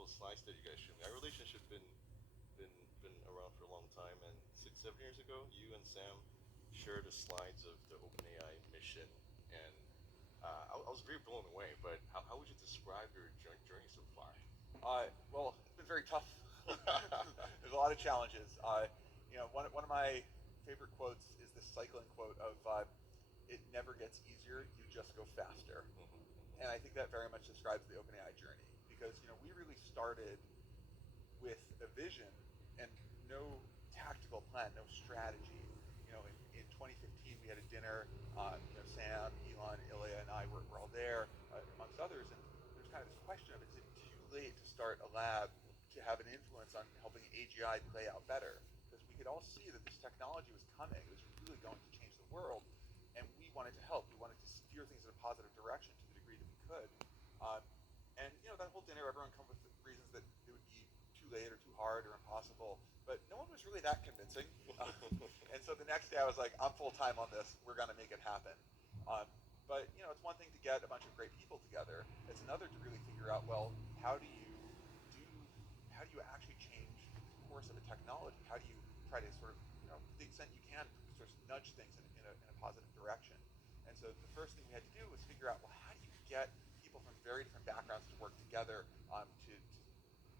couple of slides that you guys showed me. Our relationship been been around for a long time, and 6, 7 years ago, you and Sam shared the slides of the OpenAI mission, and I was very blown away. But how would you describe your journey so far? Well, it's been very tough. There's a lot of challenges. One of my favorite quotes is this cycling quote of "It never gets easier; you just go faster." Mm-hmm. And I think that very much describes the OpenAI journey because we really started with a vision and no tactical plan, no strategy. In 2015, we had a dinner. Sam, Elon, Ilya, and I were all there, amongst others. And there's kind of this question of, is it too late to start a lab to have an influence on helping AGI play out better? Because we could all see that this technology was coming. It was really going to change the world. And we wanted to help. We wanted to steer things in a positive direction to the degree that we could. Um, and that whole dinner, everyone come with reasons that it would be too late or too hard or impossible, but no one was really that convincing. And so the next day I was like, I'm full time on this. We're going to make it happen. Um, but it's one thing to get a bunch of great people together. It's another to really figure out, well, how do you do, how do you actually change the course of a technology? How do you try to sort of, to the extent you can, sort of nudge things in a positive direction? And so the first thing we had to do was figure out, well, how do you get people from very different backgrounds to work together to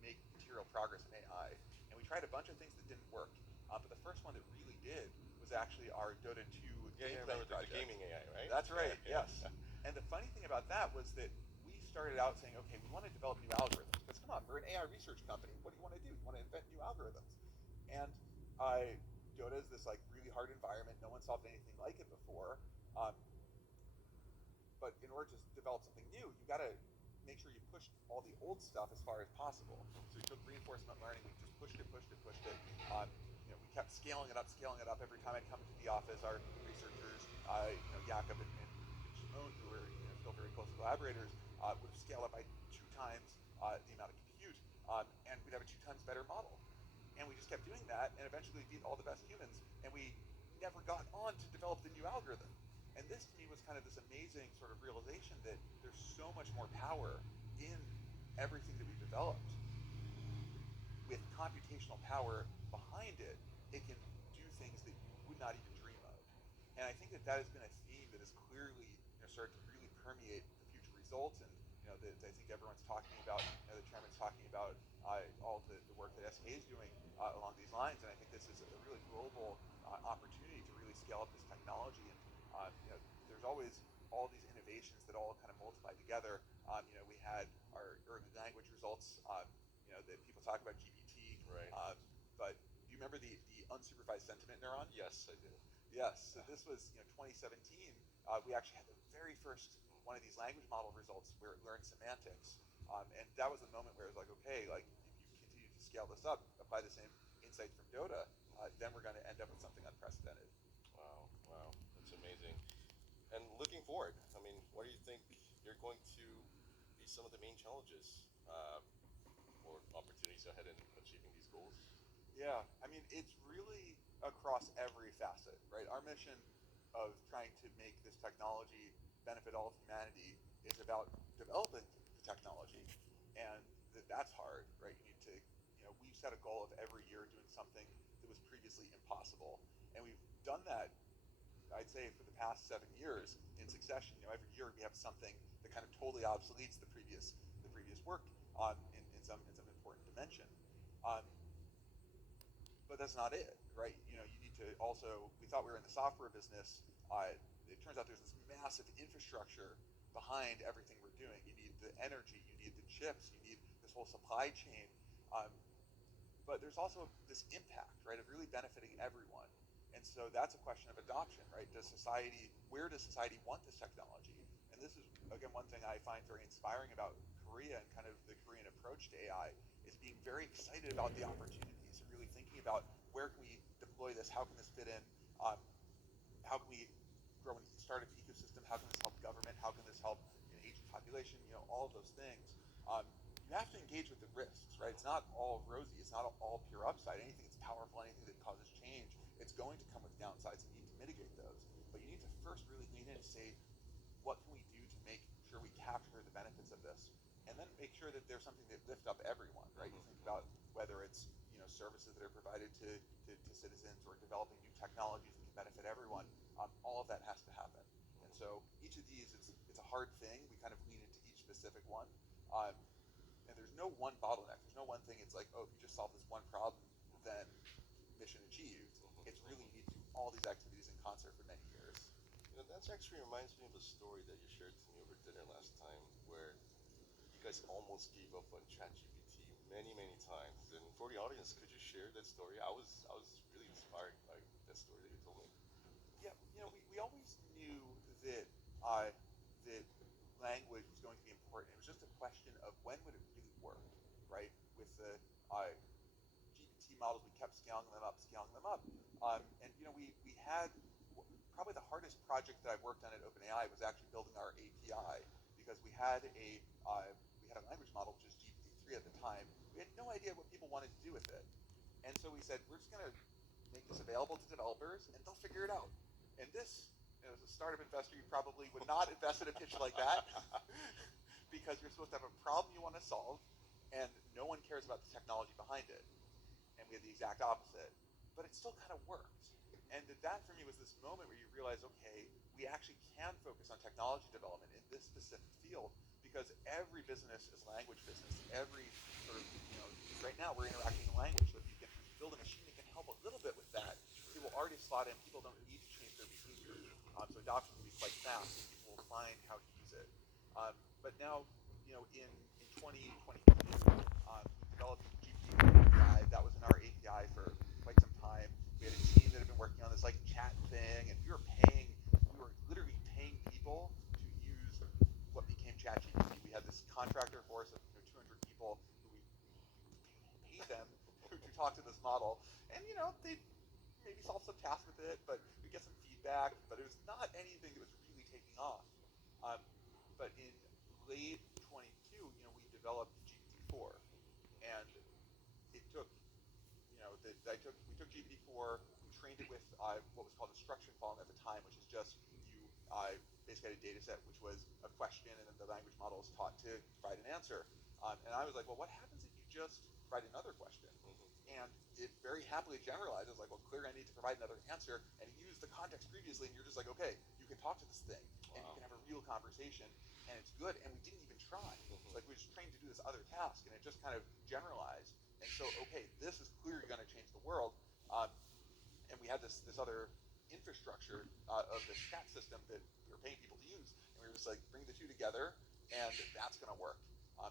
make material progress in AI? And we tried a bunch of things that didn't work. But the first one that really did was actually our Dota 2 Yeah, yeah, I gameplay remember the project. gaming AI, right? That's right, Yeah, yes. And the funny thing about that was that we started out saying, okay, we want to develop new algorithms. Because come on, we're an AI research company. What do you want to do? You want to invent new algorithms. And Dota is this like really hard environment. No one solved anything like it before. Um, but in order to develop something new, you got to make sure you push all the old stuff as far as possible. So we took reinforcement learning, we just pushed it, pushed it, pushed it. We kept scaling it up, scaling it up. Every time I'd come into the office, our researchers, Jakob and Shimon, who were still very close collaborators, would have scaled up by 2 times the amount of compute, and we'd have a 2 times better model. And we just kept doing that, and eventually beat all the best humans, and we never got on to develop the new algorithm. And this to me was kind of this amazing sort of realization that there's so much more power in everything that we've developed. With computational power behind it, it can do things that you would not even dream of. And I think that that has been a theme that has clearly started to really permeate the future results. And that I think everyone's talking about. The chairman's talking about all the work that SK is doing along these lines. And I think this is a really global opportunity to really scale up this technology. And there's always all these innovations that all kind of multiply together. We had our early language results. That people talk about GPT. right. But do you remember the unsupervised sentiment neuron? Yes, I do. Yes. So this was 2017. We actually had the very first one of these language model results where it learned semantics. And that was the moment where it was like, okay, like if you continue to scale this up, apply the same insights from Dota, then we're going to end up with something unprecedented. Wow, wow, that's amazing. And looking forward, I mean, what do you think you're going to be some of the main challenges or opportunities ahead in achieving these goals? Yeah, I mean, it's really across every facet, right? Our mission of trying to make this technology benefit all of humanity is about developing the technology, and that's hard, right? You need to, we set a goal of every year doing something that was previously impossible, and we've done that. I'd say for the past 7 years in succession. Every year we have something that kind of totally obsoletes the previous work in some important dimension. Um, but that's not it, right? You need to also. We thought we were in the software business. It turns out there's this massive infrastructure behind everything we're doing. You need the energy, you need the chips, you need this whole supply chain. Um, but there's also this impact, right, of really benefiting everyone. And so that's a question of adoption, right? Where does society want this technology? And this is, again, one thing I find very inspiring about Korea and kind of the Korean approach to AI is being very excited about the opportunities and really thinking about where can we deploy this? How can this fit in? Um, how can we grow a startup ecosystem? How can this help government? How can this help an aging population? All of those things. You have to engage with the risks, right? It's not all rosy. It's not all pure upside. Anything that's powerful, anything that causes change, it's going to come with downsides, and you need to mitigate those. But you need to first really lean in and say, what can we do to make sure we capture the benefits of this? and then make sure that there's something that lift up everyone, right? You think about whether it's services that are provided to citizens or developing new technologies that can benefit everyone. All of that has to happen. And so each of these, it's a hard thing. We kind of lean into each specific one. Um, and there's no one bottleneck. There's no one thing. It's like, oh, if you just solve this one problem, then mission achieved. It's really you need to do all these activities in concert for many years. You know, that actually reminds me of a story that you shared to me over dinner last time, where you guys almost gave up on ChatGPT many, many times. And for the audience, could you share that story? I was really inspired by that story that you told me. Yeah, we always knew that uh, that language was going to be important. It was just a question of when would it really work, right? With the GPT models, we kept scaling them up, and we had probably the hardest project that I've worked on at OpenAI was actually building our API because we had a language model which was GPT-3 at the time. We had no idea what people wanted to do with it, and so we said we're just going to make this available to developers and they'll figure it out. And this, as a startup investor, you probably would not invest in a pitch like that because you're supposed to have a problem you want to solve and no one cares about the technology behind it. And we had the exact opposite. But it still kind of worked. And that for me was this moment where you realize, okay, we actually can focus on technology development in this specific field because every business is a language business. Every sort of, right now we're interacting in language. So if you can build a machine that can help a little bit with that, it will already slot in. People don't need to change their behavior. So adoption will be quite fast and people will find how to use it. But now, in 2022, we developed GPT-5. That was in our API for quite some time. We had a team that had been working on this like chat thing, and we were literally paying people to use what became ChatGPT. We had this contractor force of 200 people who we paid them to talk to this model, and they maybe solve some tasks with it, but we get some feedback. But it was not anything that was really taking off. Um, but in late 22, we developed GPT-4, and it took we took GPT-4, we trained it with what was called instruction following at the time, which is just you basically had a data set which was a question, and then the language model is taught to provide an answer. And I was like, well, what happens if you just provide another question? And it very happily generalized. I was like, well, clearly I need to provide another answer, and it used the context previously, and you're just like, okay, you can talk to this thing, and you can have a real conversation, and it's good, and we didn't even try. Like, we were just trained to do this other task, and it just kind of generalized. And so, okay, this is clearly going to change the world. And we had this other infrastructure of this chat system that we were paying people to use, and we were just like, bring the two together, and that's going to work.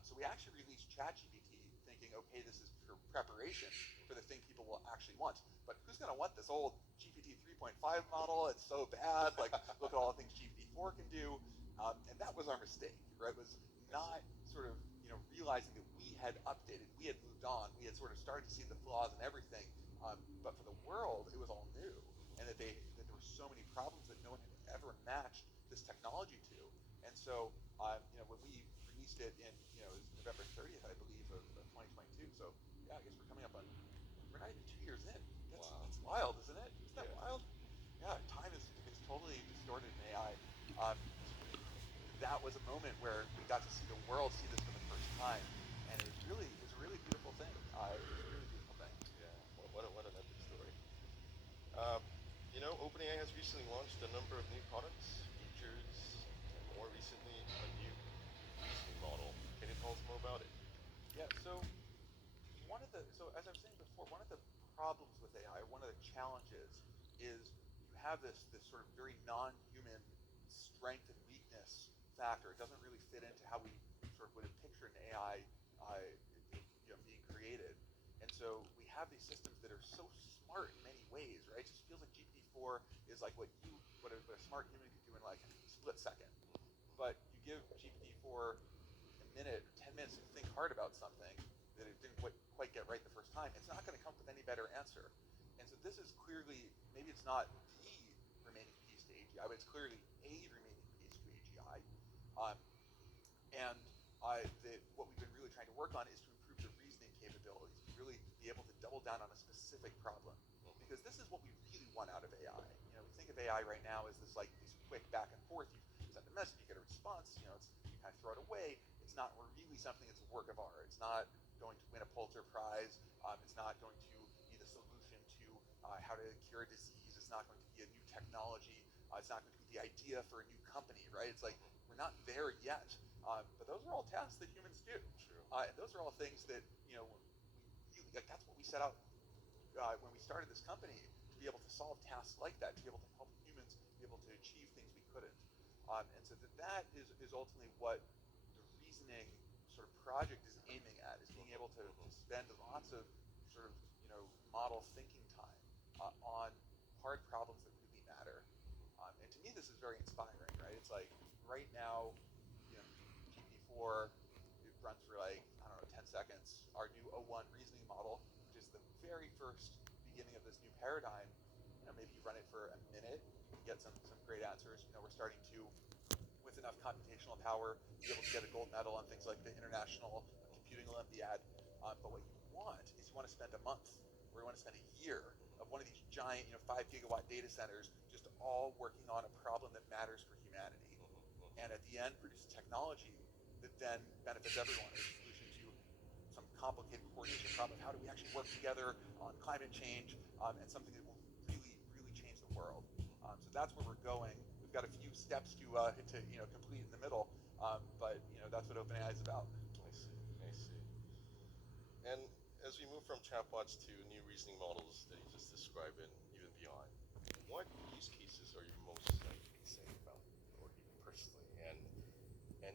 So we actually released ChatGPT thinking, okay, this is for preparation for the thing people will actually want. But who's going to want this old GPT 3.5 model? It's so bad. Like, look at all the things GPT-4 can do. And that was our mistake, right? Was not sort of, realizing that we had updated, we had moved on, we had sort of started to see the flaws in everything. But for the world, it was all new, and that there were so many problems that no one had ever matched this technology to. And so, when we released it in, it was November 30th, I believe, of 2022. So yeah, I guess we're not even 2 years in. That's wild, isn't it? Isn't that wild? Yeah, time is totally distorted in AI. That was a moment where we got to see the world see this for the first time, and it was a really beautiful thing. It was a really beautiful thing. Yeah, what an epic story. OpenAI has recently launched a number of new products, features, and more recently, a new reasoning model. Can you tell us more about it? Yeah. So as I was saying before, one of the problems with AI, or one of the challenges, is you have this sort of very non-human strength and weakness factor. It doesn't really fit into how we sort of would have pictured an AI being created. And so we have these systems that are so smart in many ways, right? It just feels like GPT-4 is like what a smart human could do in like a split second. But you give GPT-4 a minute or 10 minutes to think hard about something that it didn't quite get right the first time, it's not going to come up with any better answer. And so this is clearly, maybe it's not the remaining piece to AGI, but it's clearly a remaining piece to AGI. And what we've been really trying to work on is to improve the reasoning capabilities, to really be able to double down on a specific problem. Because this is what we really want out of AI. We think of AI right now as this quick back and forth. You send a message, you get a response. You kind of throw it away. It's not really something that's a work of art. It's not going to win a Pulitzer Prize. It's not going to be the solution to how to cure a disease. It's not going to be a new technology. It's not going to be the idea for a new company, right? It's like we're not there yet. But those are all tasks that humans do. True. And those are all things that, that's what we set out when we started this company, to be able to solve tasks like that, to be able to help humans be able to achieve things we couldn't. And so that is ultimately what the reasoning sort of project is aiming at, is being able to spend lots of sort of, model thinking time on hard problems that really matter. And to me, this is very inspiring, right? It's like right now, GPT-4, it runs for like, I don't know, 10 seconds. Our new O1 reasoning model, which is the very first beginning of this new paradigm, maybe you run it for a minute, you get some great answers. We're starting to, with enough computational power, be able to get a gold medal on things like the International Computing Olympiad. But what you want is you want to spend a month, or you want to spend a year of one of these giant, 5 gigawatt data centers, just all working on a problem that matters for humanity. And at the end, produce technology that then benefits everyone as a solution to some complicated coordination problem of how do we actually work together on climate change, and something that will really, really change the world. So that's where we're going. We've got a few steps to complete in the middle, but that's what OpenAI is about. I see. And as we move from chatbots to new reasoning models that you just described and even beyond, what use cases are you most excited about, or even personally? And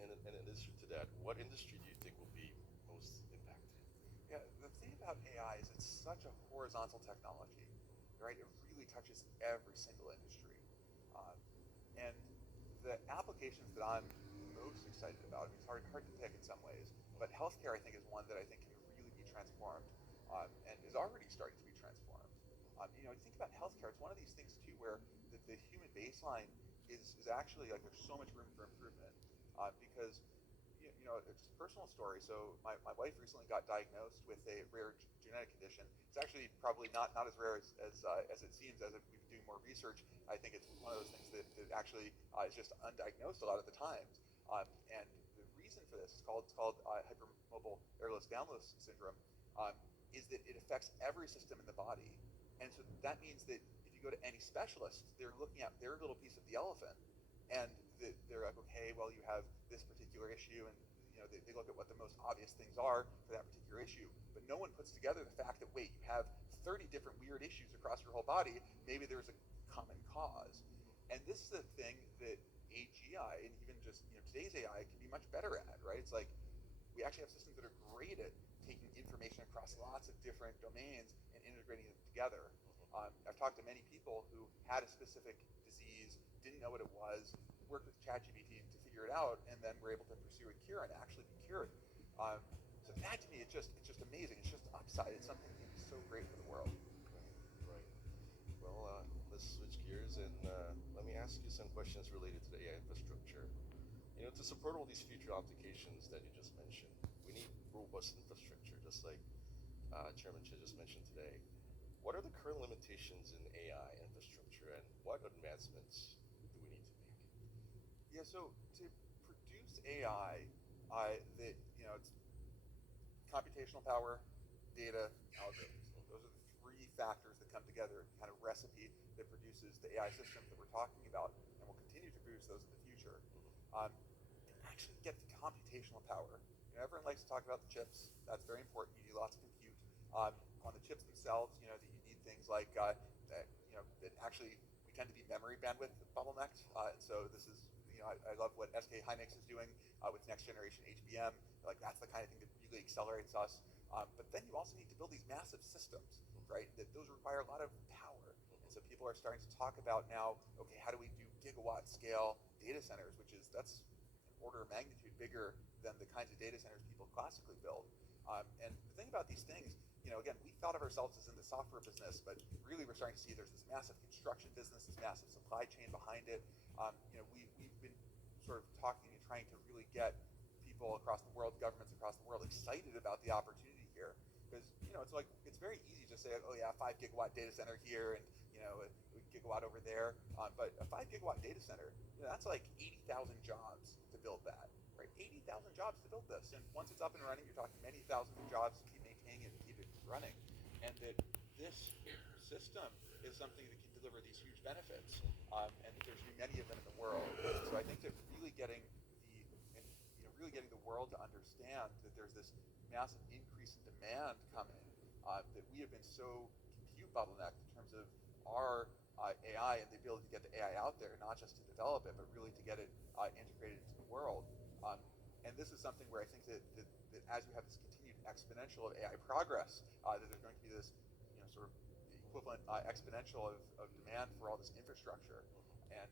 in addition to that, what industry do you think will be most impacted? Yeah, the thing about AI is it's such a horizontal technology, right? It really touches every single industry. And the applications that I'm most excited about, it's hard to pick in some ways, but healthcare, I think, is one that I think can really be transformed, and is already starting to be transformed. Think about healthcare. It's one of these things, too, where the human baseline is actually, like, there's so much room for improvement, because it's a personal story. So my wife recently got diagnosed with a rare genetic condition. It's actually probably not as rare as it seems. As we've been doing more research, I think it's one of those things that actually is just undiagnosed a lot of the times. And the reason for this is called hypermobile airless downless syndrome, is that it affects every system in the body. And so that means that if you go to any specialist, they're looking at their little piece of the elephant, and they're like, okay, well, you have this particular issue, and they look at what the most obvious things are for that particular issue, but no one puts together the fact that, wait, you have 30 different weird issues across your whole body. Maybe there's a common cause. And this is the thing that AGI, and even just today's AI, can be much better at, right? It's like we actually have systems that are great at taking information across lots of different domains and integrating them together. I've talked to many people who had a specific disease, didn't know what it was, worked with ChatGPT to figure it out, and then were able to pursue a cure and actually be cured. So that, to me, it's just amazing. It's just upside. It's something that can be so great for the world. Right. Well, let's switch gears and let me ask you some questions related to the AI infrastructure. To support all these future applications that you just mentioned, we need robust infrastructure, just like Chairman Chen just mentioned today. What are the current limitations in AI infrastructure, and what advancements do we need to make? Yeah, so to produce AI, it's computational power, data, algorithms. Those are the three factors that come together, kind of recipe that produces the AI systems that we're talking about, and will continue to produce those in the future. To actually get the computational power, everyone likes to talk about the chips. That's very important. You need lots of compute. On the chips themselves, you need things like that actually we tend to be memory bandwidth bottlenecked. So this is, I love what SK Hynix is doing with next generation HBM. Like, that's the kind of thing that really accelerates us. But then you also need to build these massive systems, right? Those require a lot of power. And so people are starting to talk about now, okay, how do we do gigawatt scale data centers, that's an order of magnitude bigger than the kinds of data centers people classically build. And the thing about these things, again, we thought of ourselves as in the software business, but really we're starting to see there's this massive construction business, this massive supply chain behind it. We've been sort of talking and trying to really get people across the world, governments across the world, excited about the opportunity here. Because, it's very easy to say, oh yeah, 5 gigawatt data center here, and, a gigawatt over there. But a 5 gigawatt data center, that's like 80,000 jobs to build that. right? 80,000 jobs to build this, and once it's up and running, you're talking many thousands of jobs to keep maintaining it and keep it running, and that this system is something that can deliver these huge benefits, and that there's many of them in the world. So I think that really getting really getting the world to understand that there's this massive increase in demand coming, that we have been so compute bottlenecked in terms of our AI and the ability to get the AI out there, not just to develop it, but really to get it integrated into the world. Um, and this is something where I think that as we have this continued exponential of AI progress, that there's going to be this, sort of equivalent exponential of demand for all this infrastructure. And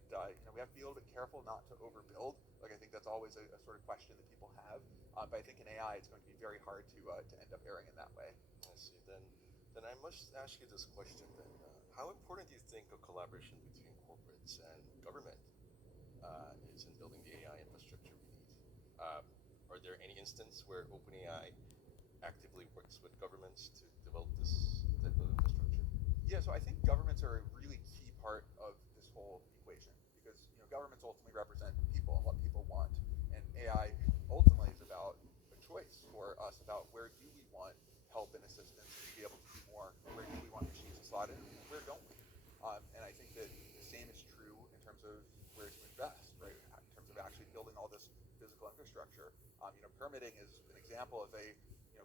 we have to be a little bit careful not to overbuild. Like, I think that's always a sort of question that people have. But I think in AI, it's going to be very hard to end up erring in that way. I see. Then I must ask you this question then. How important do you think a collaboration between corporates and government is in building the AI infrastructure we need? Are there any instances where OpenAI actively works with governments to develop this type of infrastructure? Yeah, so I think governments are a really key part of this whole equation, because governments ultimately represent people and what people want, and AI ultimately is about a choice for us about where do we want help and assistance to be able to do more, where do we want machines to slot in, and where don't we? And I think that the same is true in terms of where to invest, right? In terms of actually building all this physical infrastructure. Permitting is an example of a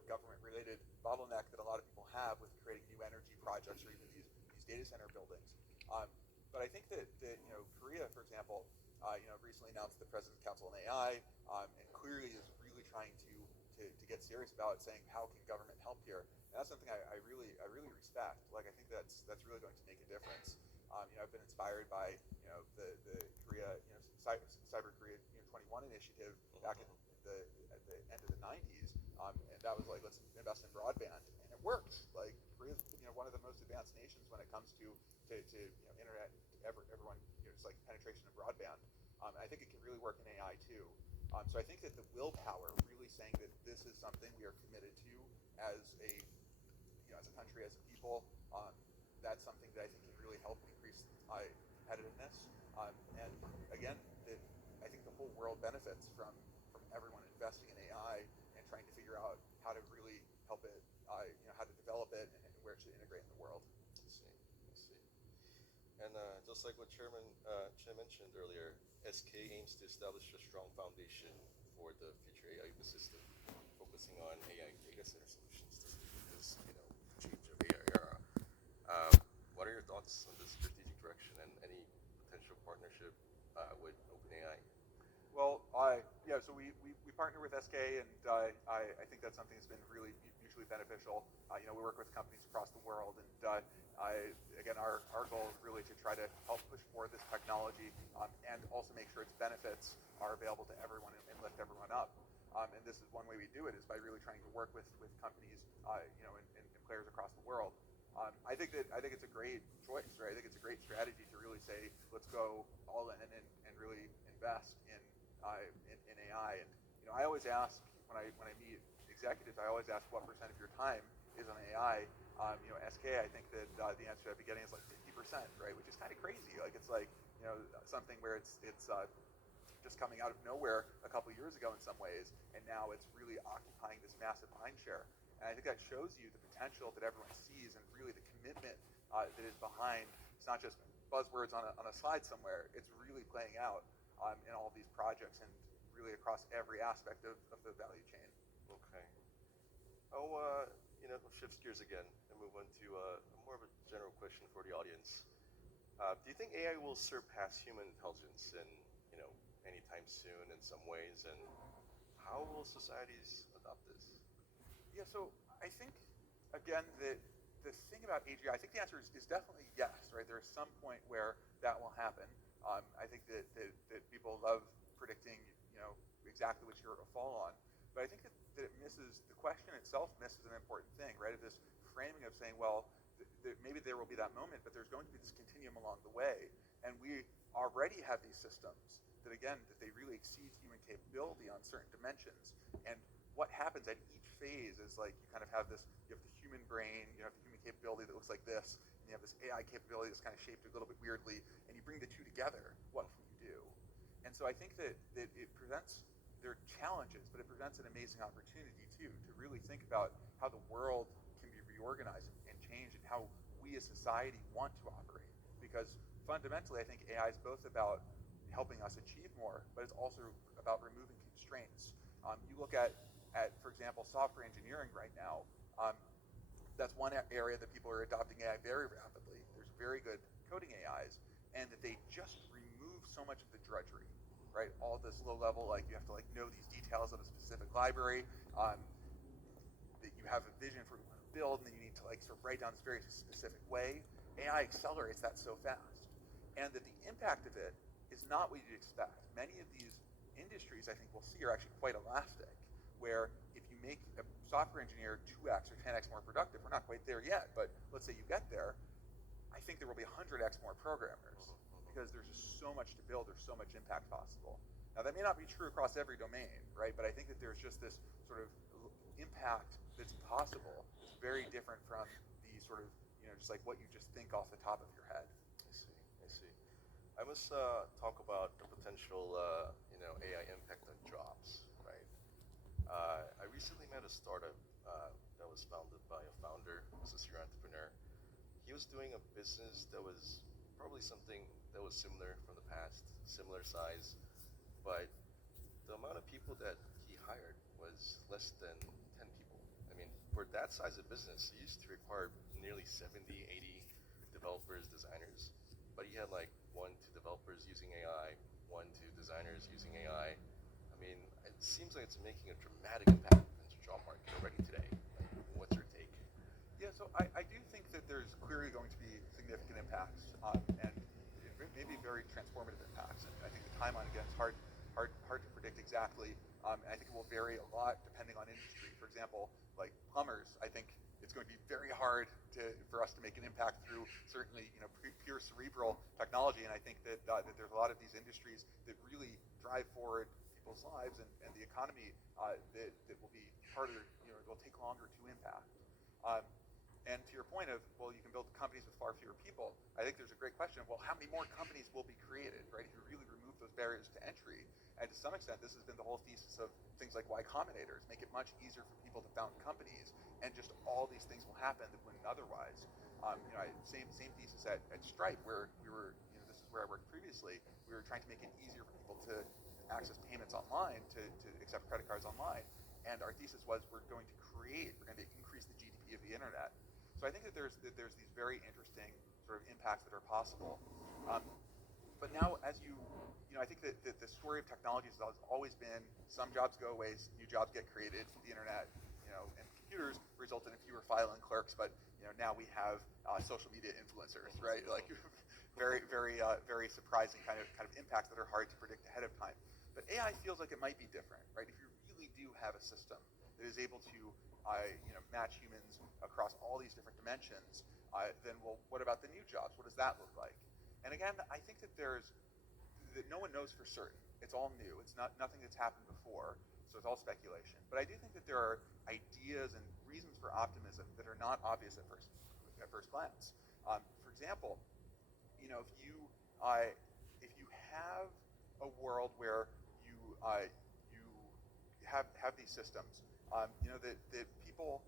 government-related bottleneck that a lot of people have with creating new energy projects or even these data center buildings. But I think that Korea, for example, recently announced the President's Council on AI, and clearly is really trying to get serious about saying how can government help here. And that's something I really respect. Like, I think that's really going to make a difference. I've been inspired by the Korea Cyber Korea 21 initiative back at the end of the 90s, and that was like, let's invest in broadband, and it worked. Like, Korea's one of the most advanced nations when it comes to internet, everyone, just like penetration of broadband. I think it can really work in AI too. So I think that the willpower, really saying that this is something we are committed to as a country, as a people, that's something that I think can really help increase competitiveness. And again, that I think the whole world benefits from everyone investing in AI and trying to figure out how to really help it, how to develop it, and where it should integrate in the world. I see. And just like what Chairman Chen mentioned earlier, SK aims to establish a strong foundation for the future AI ecosystem, focusing on AI data center solutions to meet this, change of AI era. What are your thoughts on this strategic direction and any potential partnership with OpenAI? Well, so we partner with SK, and I think that's something that's been really mutually beneficial. We work with companies across the world, and again, our goal is really to try to help push forward this technology, and also make sure its benefits are available to everyone and lift everyone up. And this is one way we do it, is by really trying to work with companies, and players across the world. I think it's a great choice, right? I think it's a great strategy to really say, let's go all in and really invest in AI. And I always ask when I meet executives, I always ask what percent of your time is on AI. SK, I think that the answer I've been getting is like 50%, right? Which is kind of crazy. Like, it's like something where it's just coming out of nowhere a couple years ago in some ways, and now it's really occupying this massive mind share. And I think that shows you the potential that everyone sees, and really the commitment that is behind. It's not just buzzwords on a slide somewhere. It's really playing out in all of these projects, and really across every aspect of the value chain. Okay. Shift gears again and move on to more of a general question for the audience. Do you think AI will surpass human intelligence in, anytime soon in some ways, and how will societies adopt this? Yeah, so I think, again, that the thing about AGI, I think the answer is definitely yes, right? There's some point where that will happen. I think that people love predicting, exactly which year it will fall on. But I think that it misses, the question itself misses an important thing, right? Of this framing of saying, well, maybe there will be that moment, but there's going to be this continuum along the way. And we already have these systems that, again, that they really exceed human capability on certain dimensions. And what happens at each phase is, like, you kind of have this, you have the human brain, you have the human capability that looks like this, and you have this AI capability that's kind of shaped a little bit weirdly, and you bring the two together, what can you do? And so I think that it presents there are challenges, but it presents an amazing opportunity too to really think about how the world can be reorganized and changed, and how we as society want to operate. Because fundamentally, I think AI is both about helping us achieve more, but it's also about removing constraints. You look at, for example, software engineering right now. That's one area that people are adopting AI very rapidly. There's very good coding AIs, and that they just remove so much of the drudgery, right? All this low level, like you have to like know these details of a specific library, that you have a vision for what you want to build, and then you need to like sort of write down this very specific way. AI accelerates that so fast, and that the impact of it is not what you'd expect. Many of these industries, I think we'll see, are actually quite elastic, where if you make a software engineer 2x or 10x more productive, we're not quite there yet, but let's say you get there, I think there will be 100x more programmers, because there's just so much to build, there's so much impact possible. Now that may not be true across every domain, right? But I think that there's just this sort of impact that's possible. It's very different from the sort of, just like what you just think off the top of your head. I see. I see. I must talk about the potential, AI impact on jobs, right? I recently met a startup that was founded by a founder, who's a serial entrepreneur. He was doing a business that was probably something that was similar from the past, similar size, but the amount of people that he hired was less than 10 people. I mean, for that size of business, he used to require nearly 70, 80 developers, designers, but he had like 1, 2 developers using AI, 1, 2 designers using AI. I mean, it seems like it's making a dramatic impact in the job market already today. Like, what's your take? Yeah, so I do think that there's clearly going to be significant impacts, and maybe very transformative impacts. And I think the timeline, again, is hard to predict exactly. And I think it will vary a lot depending on industry. For example, like plumbers, I think it's going to be very hard for us to make an impact through certainly pure cerebral technology. And I think that there's a lot of these industries that really drive forward people's lives and the economy that will be harder, will take longer to impact. And to your point of, well, you can build companies with far fewer people, I think there's a great question of, well, how many more companies will be created, right? If you really remove those barriers to entry. And to some extent, this has been the whole thesis of things like Y Combinators, make it much easier for people to found companies, and just all these things will happen that wouldn't otherwise. Same thesis at Stripe, where we were, this is where I worked previously, we were trying to make it easier for people to access payments online, to accept credit cards online. And our thesis was we're going to increase the GDP of the internet. So I think that there's these very interesting sort of impacts that are possible. But now, as I think that the story of technology has always been some jobs go away, new jobs get created. The internet, and computers resulted in fewer filing clerks. But now we have social media influencers, right? Like very surprising kind of impacts that are hard to predict ahead of time. But AI feels like it might be different, right? If you really do have a system that is able to match humans across all these different dimensions, then what about the new jobs? What does that look like? And again, I think that no one knows for certain. It's all new. It's nothing that's happened before, so it's all speculation. But I do think that there are ideas and reasons for optimism that are not obvious at first glance. For example, if you have a world where you have these systems, that people,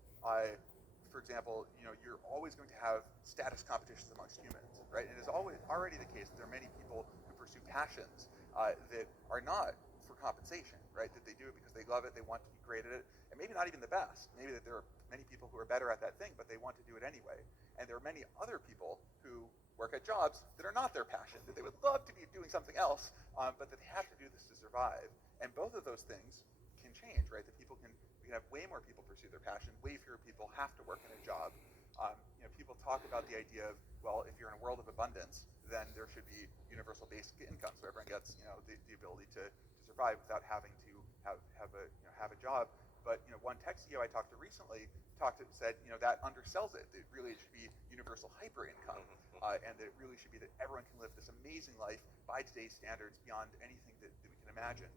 for example, you're always going to have status competitions amongst humans, right? And it is already the case that there are many people who pursue passions that are not for compensation, right? That they do it because they love it, they want to be great at it, and maybe not even the best. Maybe that there are many people who are better at that thing, but they want to do it anyway. And there are many other people who work at jobs that are not their passion, that they would love to be doing something else, but that they have to do this to survive. And both of those things can change, right? That we can have way more people pursue their passion, way fewer people have to work in a job. People talk about the idea of, well, if you're in a world of abundance, then there should be universal basic income, so everyone gets the ability to survive without having to have a job. But one tech CEO I talked to recently said that undersells it. That really it should be universal hyper income, and that it really should be that everyone can live this amazing life by today's standards beyond anything that we can imagine.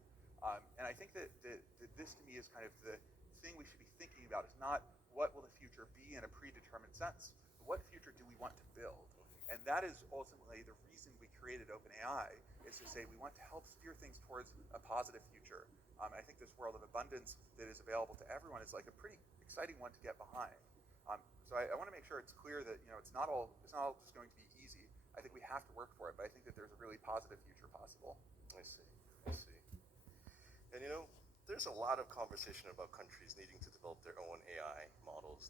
And I think that this to me is kind of the thing we should be thinking about. Is not what will the future be in a predetermined sense, but what future do we want to build? And that is ultimately the reason we created OpenAI, is to say we want to help steer things towards a positive future. I think this world of abundance that is available to everyone is like a pretty exciting one to get behind. So I want to make sure it's clear that it's not all just going to be easy. I think we have to work for it, but I think that there's a really positive future possible. I see. I see. And there's a lot of conversation about countries needing to develop their own AI models